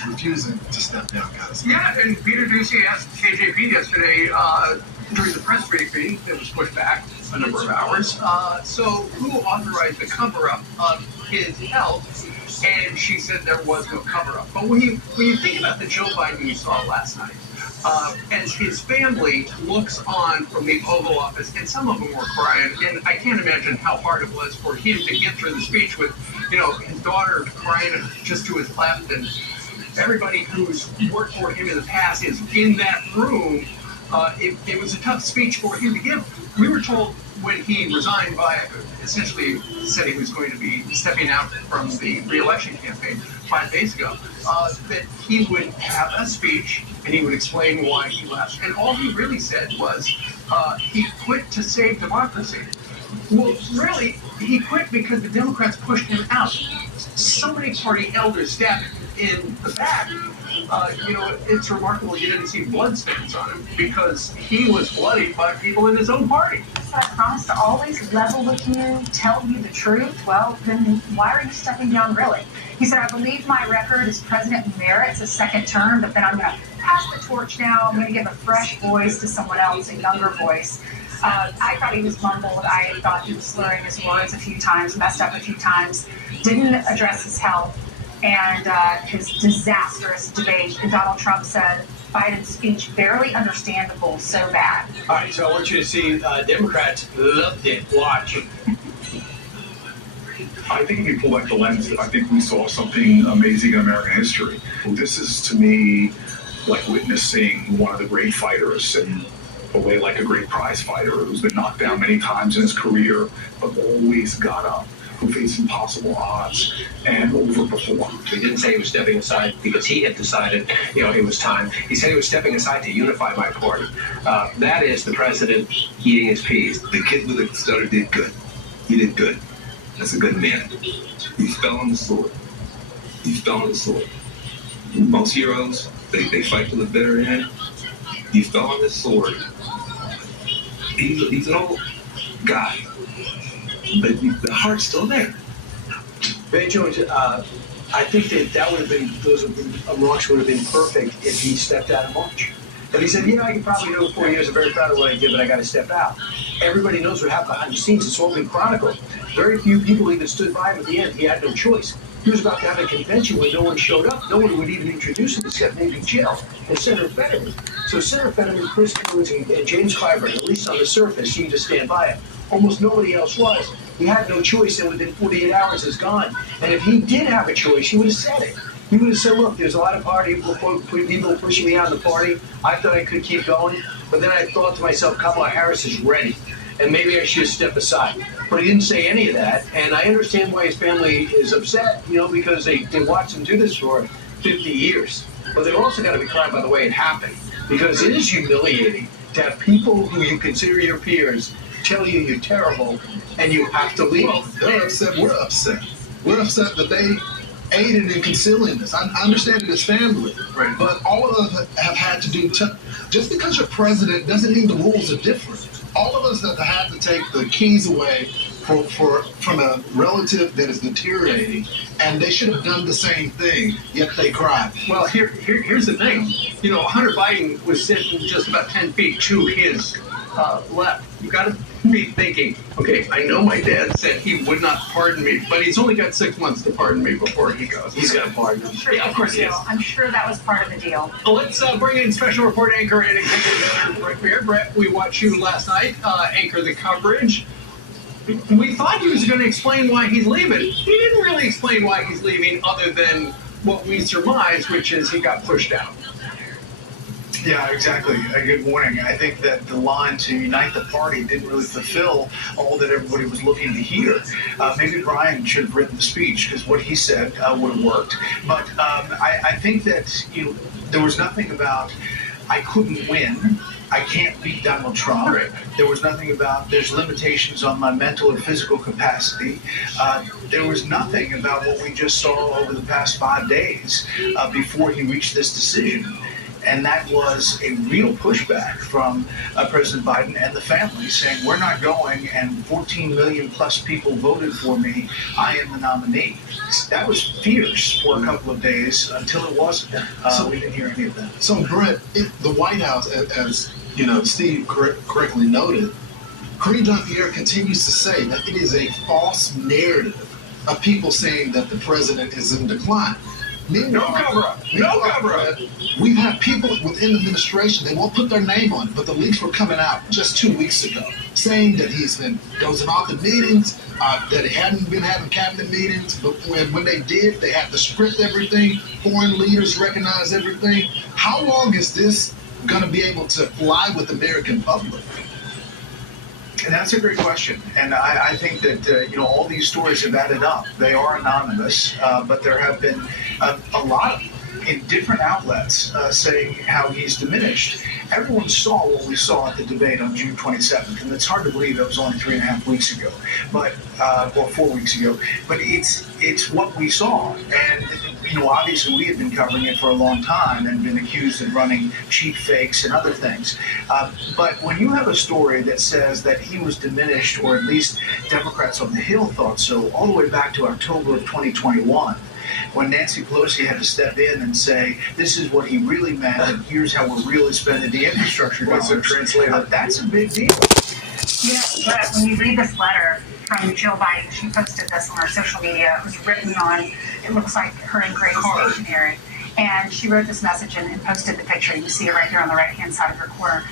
he's refusing to step down, guys. Yeah, and Peter Doocy asked KJP yesterday during the press briefing that was pushed back a number of hours. So who authorized the cover-up of his health? And she said there was no cover-up. But when you think about the Joe Biden you saw last night, as his family looks on from the Oval Office, and some of them were crying, and I can't imagine how hard it was for him to get through the speech with, his daughter crying just to his left, and everybody who's worked for him in the past is in that room. It was a tough speech for him to give. We were told when he resigned by essentially said he was going to be stepping out from the re-election campaign 5 days ago, that he would have a speech and he would explain why he left. And all he really said was he quit to save democracy. Well, really, he quit because the Democrats pushed him out. So many party elders stabbed in the back. It's remarkable you didn't see blood stains on him because he was bloodied by people in his own party. I promised to always level with you, tell you the truth. Well, then why are you stepping down, really? He said, I believe my record as president merits a second term, but then I'm going to pass the torch now. I'm going to give a fresh voice to someone else, a younger voice. I thought he was mumbled. I thought he was slurring his words a few times, messed up a few times, didn't address his health and his disastrous debate. And Donald Trump said Biden's speech barely understandable, so bad. All right, so I want you to see Democrats loved it. Watch. I think if you pull back the lens, I think we saw something amazing in American history. This is, to me, like witnessing one of the great fighters in a way like a great prize fighter who's been knocked down many times in his career, but always got up, who faced impossible odds and overperformed. He didn't say he was stepping aside because he had decided, it was time. He said he was stepping aside to unify my party. That is the president eating his peas. The kid with the stutter did good. He did good. That's a good man. He fell on the sword. He fell on the sword. Most heroes, they fight to the bitter end. He fell on his sword. He's an old guy, but the heart's still there. Ben Jones, I think that would have been, those remarks would have been perfect if he stepped out in March. But he said, I can probably do it 4 years. I'm very proud of what I did, but I got to step out. Everybody knows what happened behind the scenes. It's all been chronicled. Very few people even stood by him at the end. He had no choice. He was about to have a convention where no one showed up. No one would even introduce him except maybe Jill and Senator Fetterman. So Senator Fetterman, Chris Coons, and James Clyburn, at least on the surface, seemed to stand by him. Almost nobody else was. He had no choice, and within 48 hours is gone. And if he did have a choice, he would have said it. He would have said, look, there's a lot of people pushing me out of the party. I thought I could keep going. But then I thought to myself, Kamala Harris is ready. And maybe I should step aside. But he didn't say any of that. And I understand why his family is upset, because they watched him do this for 50 years. But they're also got to be crying by the way it happened. Because it is humiliating to have people who you consider your peers tell you you're terrible and you have to leave. Well, they're upset. We're upset. We're upset that they aided in concealing this. I understand it as family, right. But all of us have had to do, just because you're president doesn't mean the rules are different. All of us have had to take the keys away from a relative that is deteriorating, and they should have done the same thing, yet they cried. Well, here's the thing. Hunter Biden was sitting just about 10 feet to his left. You got to be thinking, okay, I know my dad said he would not pardon me, but he's only got 6 months to pardon me before he goes. He's going to pardon him. Sure, yeah, of course he is. I'm sure that was part of the deal. Let's bring in special report anchor and executive editor Brett Beard. Brett, we watched you last night anchor the coverage. We thought he was going to explain why he's leaving. He didn't really explain why he's leaving other than what we surmised, which is he got pushed out. Yeah, exactly. Good morning. I think that the line to unite the party didn't really fulfill all that everybody was looking to hear. Maybe Brian should have written the speech because what he said would have worked. But I think that there was nothing about I couldn't win. I can't beat Donald Trump. Right. There was nothing about there's limitations on my mental and physical capacity. There was nothing about what we just saw over the past 5 days before he reached this decision. And that was a real pushback from President Biden and the family, saying, we're not going, and 14 million plus people voted for me. I am the nominee. That was fierce for a couple of days until it wasn't. We didn't hear any of that. So, Brett, the White House, as you know, Steve correctly noted, Karine Jean-Pierre continues to say that it is a false narrative of people saying that the president is in decline. No cover-up. No cover-up. We've had people within the administration, they won't put their name on it, but the leaks were coming out just 2 weeks ago, saying that he's been dozing off at meetings, that he hadn't been having cabinet meetings, but when they did, they had to script everything. Foreign leaders recognize everything. How long is this going to be able to fly with the American public? And that's a great question. And I think that, all these stories have added up. They are anonymous, but there have been a lot of them in different outlets saying how he's diminished. Everyone saw what we saw at the debate on June 27th, and it's hard to believe it was only 3.5 weeks ago, or 4 weeks ago. But it's what we saw, and obviously we had been covering it for a long time and been accused of running cheap fakes and other things. But when you have a story that says that he was diminished, or at least Democrats on the Hill thought so, all the way back to October of 2021. When Nancy Pelosi had to step in and say, this is what he really meant, and here's how we're really spending the infrastructure dollars. That's a big deal. But when you read this letter from Jill Biden, she posted this on her social media. It was written on, it looks like her and Greg stationery. And she wrote this message and posted the picture. You see it right here on the right-hand side of your corner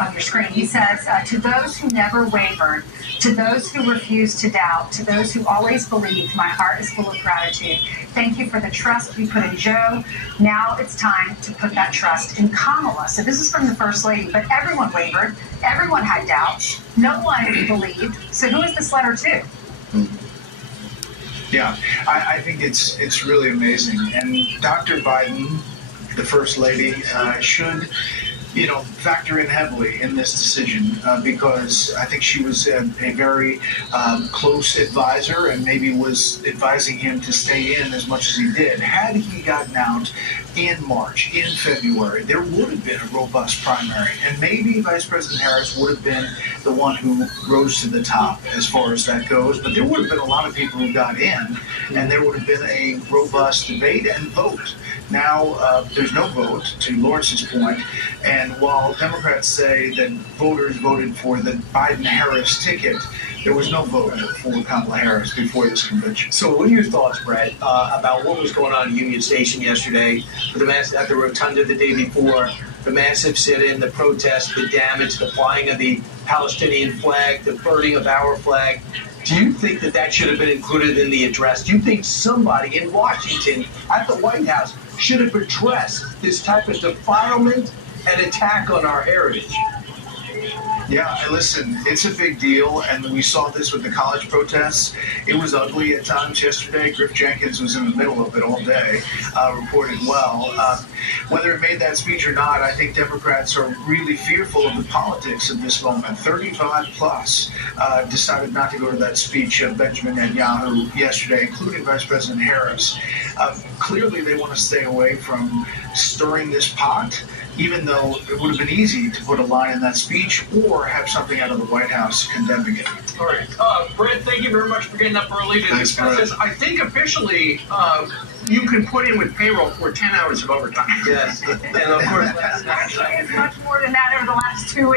of your screen. He says, to those who never wavered, to those who refused to doubt, to those who always believed, my heart is full of gratitude. Thank you for the trust you put in Joe. Now it's time to put that trust in Kamala. So this is from the First Lady, but everyone wavered. Everyone had doubts. No one believed. So who is this letter to? Yeah, I think it's really amazing. And Dr. Biden, the First Lady, should factor in heavily in this decision because I think she was a very close advisor and maybe was advising him to stay in as much as he did. Had he gotten out in March, in February, there would have been a robust primary, and maybe Vice President Harris would have been the one who rose to the top as far as that goes, but there would have been a lot of people who got in, and there would have been a robust debate and vote. Now, there's no vote, to Lawrence's point, and while Democrats say that voters voted for the Biden-Harris ticket, there was no vote for Kamala Harris before this convention. So what are your thoughts, Brett, about what was going on at Union Station yesterday, at the Rotunda the day before, the massive sit-in, the protest, the damage, the flying of the Palestinian flag, the burning of our flag? Do you think that should have been included in the address? Do you think somebody in Washington at the White House should have addressed this type of defilement and attack on our heritage? Yeah, listen, it's a big deal, and we saw this with the college protests. It was ugly at times yesterday. Griff Jenkins was in the middle of it all day, reported well. Whether it made that speech or not, I think Democrats are really fearful of the politics of this moment. 35 plus decided not to go to that speech of Benjamin Netanyahu yesterday, including Vice President Harris. Clearly, they want to stay away from stirring this pot, even though it would have been easy to put a line in that speech or have something out of the White House condemning it. All right. Brett, thank you very much for getting up early to discuss this. I think officially you can put in with payroll for 10 hours of overtime. Yes. And of course, actually, it's much more than that over the last 2 weeks.